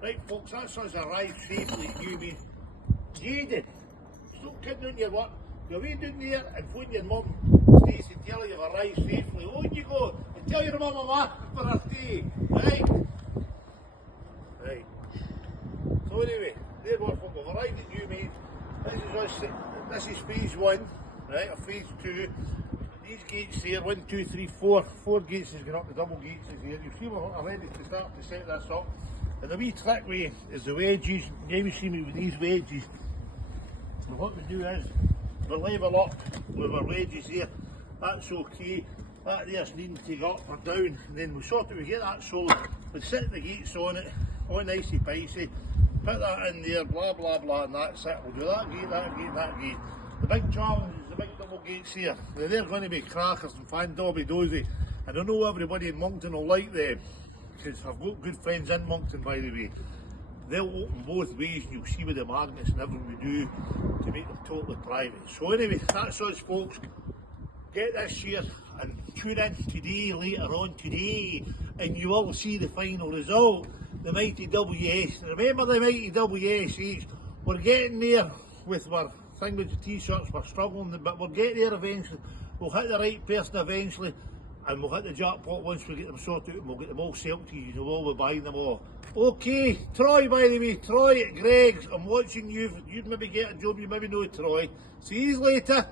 Right folks, that's us arrived safely at Newmains. Jaded. Stop kidding on your work. Go away down there and phone your mum, Stacey, and tell her you've arrived safely. On you go and tell your mum I'm off for her day. Right? Right. So anyway, there we are folks, we've arrived at Newmains. This is phase 1, right, or phase 2. These gates here, 1, 2, 3, 4. 4 gates is going up, the double gates is here. You see we're ready to start to set this up. And the wee trick way is the wedges. Now you see me with these wedges. And what we do is, we level up with our wedges here. That's okay. That there's needing to go up or down. And then we sort of, we get that solid. We set the gates on it, all nicey picey. Put that in there, blah blah blah, and that's it. We'll do that gate, that gate, that gate. The big challenge is the big double gates here. Now they're going to be crackers and fan dobby dozy. And I know everybody in Moncton will like them, because I've got good friends in Moncton, by the way. They'll open both ways and you'll see with the magnets and everything we do to make them totally private. So anyway, that's us folks. Get this here and tune in today, later on today, and you will see the final result. The mighty WS. Remember the mighty WSH. We're getting there with our thing with the t-shirts. We're struggling, but we'll get there eventually. We'll hit the right person eventually, and we'll hit the jackpot once we get them sorted out, and we'll get them all Celtics and we'll be buying them all. Okay, Troy, by the way, Troy at Greg's, I'm watching you. You'd maybe get a job, you maybe know Troy. See you later.